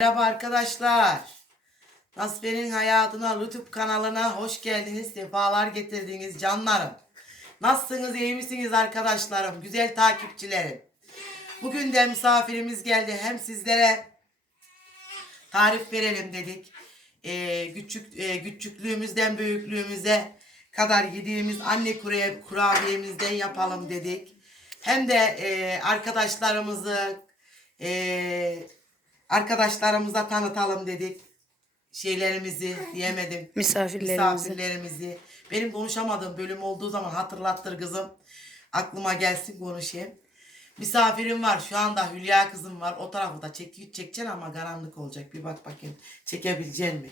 Merhaba arkadaşlar. Nasfer'in hayatına YouTube kanalına hoş geldiniz. Sefalar getirdiniz canlarım. Nasılsınız iyi misiniz arkadaşlarım? Güzel takipçilerim. Bugün de misafirimiz geldi. Hem sizlere tarif verelim dedik. Ee, küçük e, küçüklüğümüzden büyüklüğümüze kadar yediğimiz anne kure, kurabiyemizden yapalım dedik. Hem de e, arkadaşlarımızı e, arkadaşlarımıza tanıtalım dedik. Şeylerimizi diyemedim. Misafirlerimizi. Misafirlerimizi. Benim konuşamadığım bölüm olduğu zaman hatırlattır kızım. Aklıma gelsin konuşayım. Misafirim var. Şu anda Hülya kızım var. O tarafı da çek, çekeceksin ama karanlık olacak. Bir bak bakayım. Çekebilecek mi?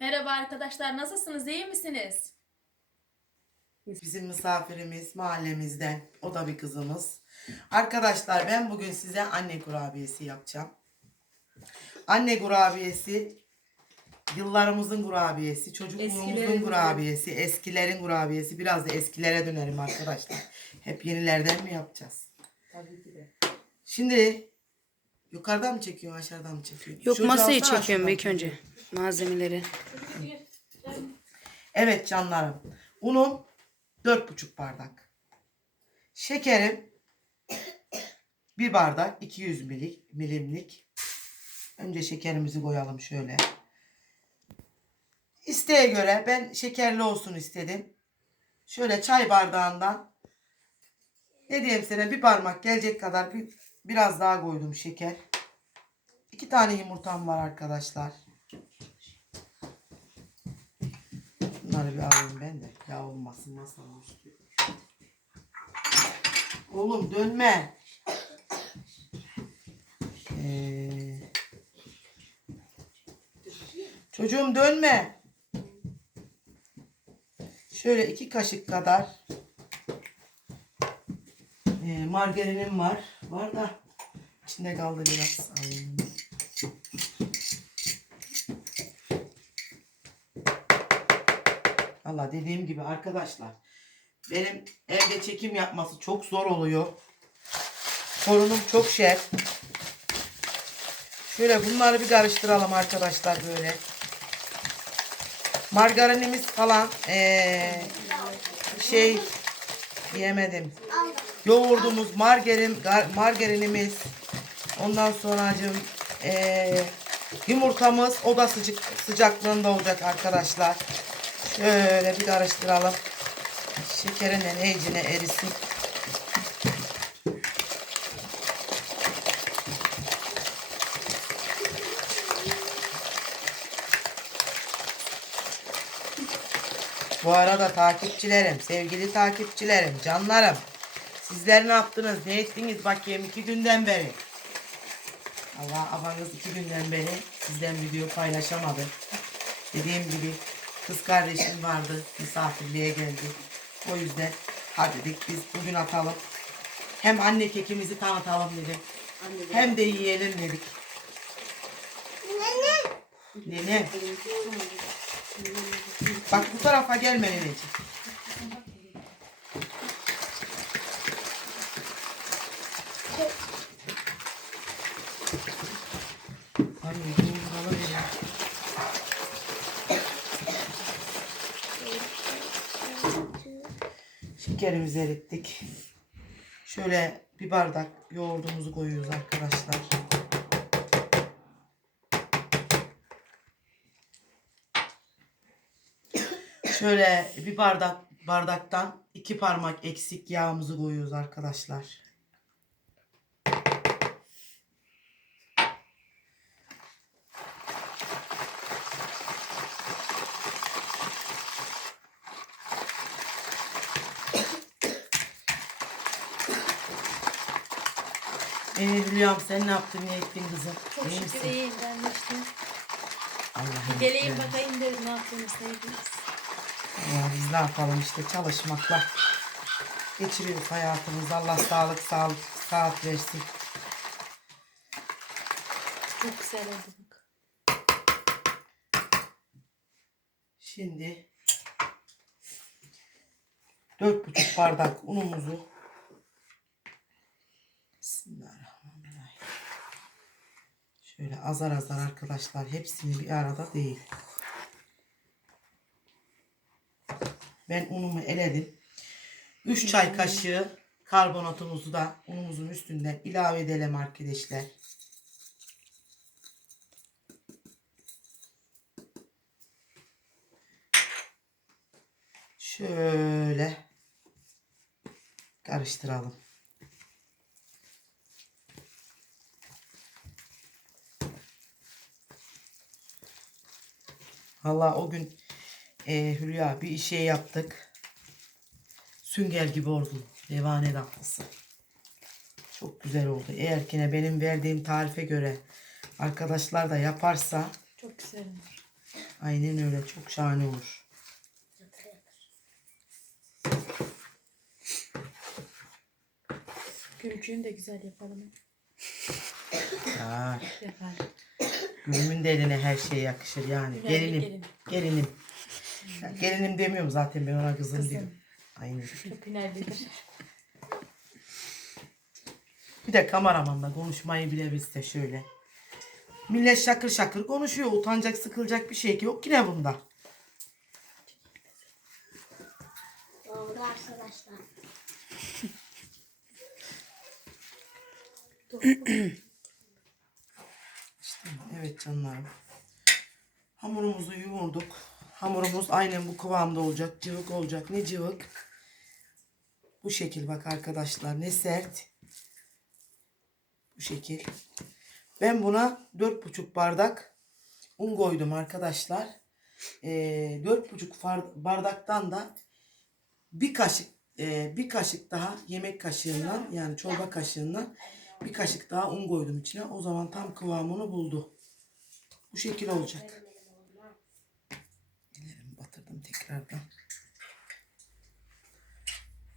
Merhaba arkadaşlar nasılsınız iyi misiniz? Bizim misafirimiz mahallemizden. O da bir kızımız. Arkadaşlar ben bugün size anne kurabiyesi yapacağım. Anne kurabiyesi yıllarımızın kurabiyesi, çocukluğumuzun kurabiyesi, eskilerin kurabiyesi. Biraz da eskilere dönerim arkadaşlar. Hep yenilerden mi yapacağız? Tabii ki de. Şimdi yukarıdan mı çekiyorsun, aşağıdan mı çekiyorsun? Yok Şuradan masayı çekiyorum ilk önce. Malzemeleri. Evet canlarım. Unum 4,5 bardak. Şekerim bir bardak 200 mili- milimlik. Önce şekerimizi koyalım şöyle. İsteğe göre ben şekerli olsun istedim. Şöyle çay bardağından ne diyeyim sana bir parmak gelecek kadar bir, biraz daha koydum şeker. İki tane yumurtam var arkadaşlar. Bunları bir alayım ben de. Yağ olmasın masanın üstü. Oğlum dönme. Ee, çocuğum dönme. Şöyle iki kaşık kadar e, margarinim var. Var da içinde kaldı biraz. Alayım. Valla dediğim gibi arkadaşlar benim evde çekim yapması çok zor oluyor. Sorunum çok şer. Şöyle bunları bir karıştıralım arkadaşlar böyle. Margarinimiz falan eee, şey diyemedim. Yoğurdumuz, margarin, gar- margarinimiz. Ondan sonra acım yumurtamız oda sıcak sıcaklığında olacak arkadaşlar. Şöyle bir karıştıralım. Şekerinin iyicine erisin. Bu arada takipçilerim, sevgili takipçilerim, canlarım. Sizler ne yaptınız, ne ettiniz bakayım iki günden beri. Allah abanız iki günden beri sizden video paylaşamadı. Dediğim gibi kız kardeşim vardı, misafirliğe geldi. O yüzden hadi dedik biz bugün atalım. Hem anne kekimizi tanıtalım dedik. Hem de yiyelim dedik. Nene. Nene. Bak bu tarafa gelme neneciğim. Şekerimizi erittik. Şöyle bir bardak yoğurdumuzu koyuyoruz arkadaşlar. Şöyle bir bardak bardaktan iki parmak eksik yağımızı koyuyoruz arkadaşlar. Beni biliyorum sen ne yaptın ne ettin kızım? Çok İyi şükür misin? iyiyim ben de işte. Allah'ım. Geleyim bakayım dedim ne yaptığını sevdiniz. Ya biz ne yapalım işte çalışmakla geçiriyoruz hayatımızı. Allah sağlık, sağlık, saat versin. Çok güzel oldu. Şimdi dört buçuk bardak unumuzu Bismillahirrahmanirrahim. Şöyle azar azar arkadaşlar. Hepsini bir arada değil. Ben unumu eledim. 3 çay kaşığı karbonatımızı da unumuzun üstünden ilave edelim arkadaşlar. Şöyle karıştıralım. Valla o gün e, Hülya bir şey yaptık. Sünger gibi oldu. Devane tatlısı. Çok güzel oldu. Eğer ki ne benim verdiğim tarife göre arkadaşlar da yaparsa Çok güzel olur. aynen öyle çok şahane olur. Gülcüğünü de güzel yapalım. Ya, Yapalım. gülümün de eline her şey yakışır yani. Bir Gelinim. gelin. Gelinim. Gelinim demiyorum zaten ben ona kızım Kızım. diyorum. Aynen. Çok hünerlidir. Bir de kameramanla konuşmayı bile bilse şöyle. Millet şakır şakır konuşuyor. Utanacak sıkılacak bir şey yok yine bunda. Doğru arkadaşlar. İşte evet canlarım. Hamurumuzu yoğurduk. Hamurumuz aynen bu kıvamda olacak. Cıvık olacak. Ne cıvık? Bu şekil bak arkadaşlar. Ne sert. Bu şekil. Ben buna 4,5 bardak un koydum arkadaşlar. Ee, 4,5 far- bardaktan da bir kaşık e, bir kaşık daha yemek kaşığından yani çorba kaşığından bir kaşık daha un koydum içine. O zaman tam kıvamını buldu. Bu şekil olacak. Tekrardan.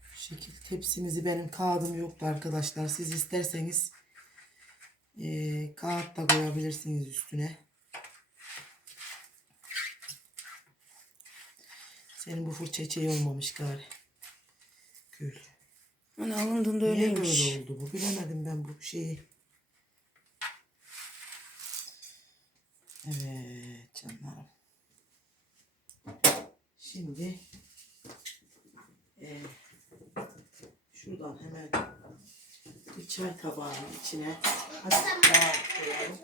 Bu şekil tepsimizi benim kağıdım yoktu arkadaşlar. Siz isterseniz eee kağıt da koyabilirsiniz üstüne. Senin bu fırça iyi olmamış gari. Gül. Ana alındığında Niye öyleymiş. böyle oldu bu? Bilemedim ben bu şeyi. Evet canlarım. Şimdi eee, şuradan hemen bir çay tabağının içine hadi daha koyalım.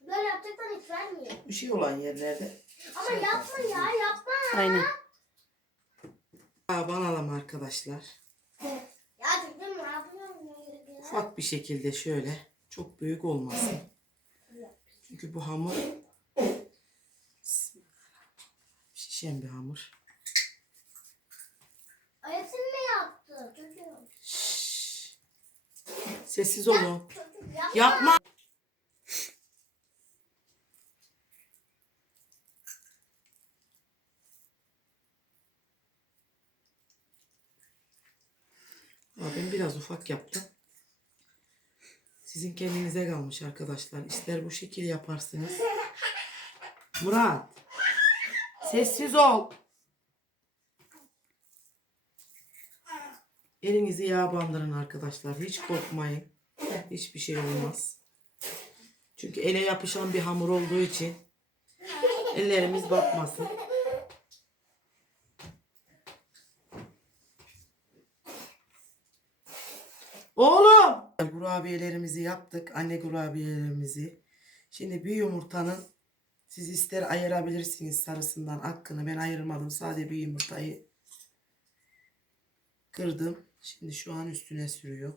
Böyle yapacaksan hiç vermeyeyim. Bir şey olan yerlerde Ama yapma ya yapma. Aynen. Aa, banalım arkadaşlar. Ya çocuğum ne yapıyorsun? ya? Ufak bir şekilde şöyle. Çok büyük olmasın. Çünkü bu hamur şişen bir hamur. Ayetini mi yaptı? Çocuğum. Şşş. Sessiz olun. Çocuk yapma. Yapma. Ya ben biraz ufak yaptım. Sizin kendinize kalmış arkadaşlar. İster bu şekil yaparsınız. Murat. Sessiz ol. Elinizi yağ bandırın arkadaşlar. Hiç korkmayın. Hiçbir şey olmaz. Çünkü ele yapışan bir hamur olduğu için ellerimiz batmasın. Oğlum! Kurabiyelerimizi yaptık. Anne kurabiyelerimizi. Şimdi bir yumurtanın siz ister ayırabilirsiniz sarısından hakkını. Ben ayırmadım. Sadece bir yumurtayı kırdım. Şimdi şu an üstüne sürüyor.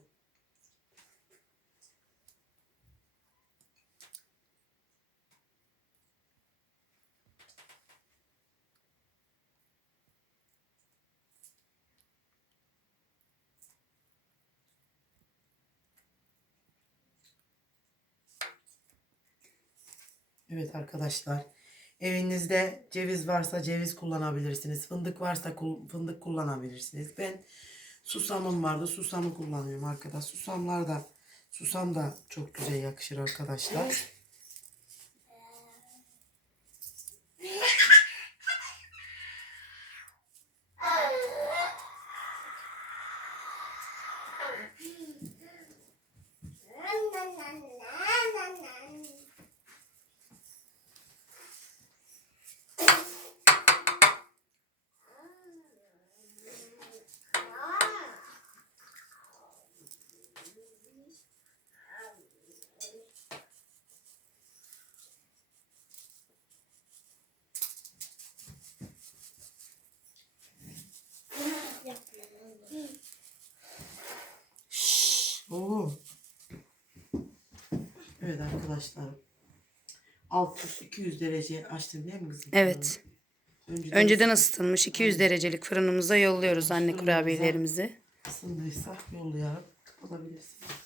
Evet arkadaşlar. Evinizde ceviz varsa ceviz kullanabilirsiniz. Fındık varsa fındık kullanabilirsiniz. Ben susamım vardı. Susamı kullanıyorum arkadaşlar. Susamlar da susam da çok güzel yakışır arkadaşlar. Evet arkadaşlar. Alt üst 200 derece açtın değil mi kızım? Evet. Önceden, Önceden ısıtılmış 200 derecelik fırınımıza yolluyoruz anne kurabiyelerimizi. ısındıysa yollayalım. Alabilirsiniz.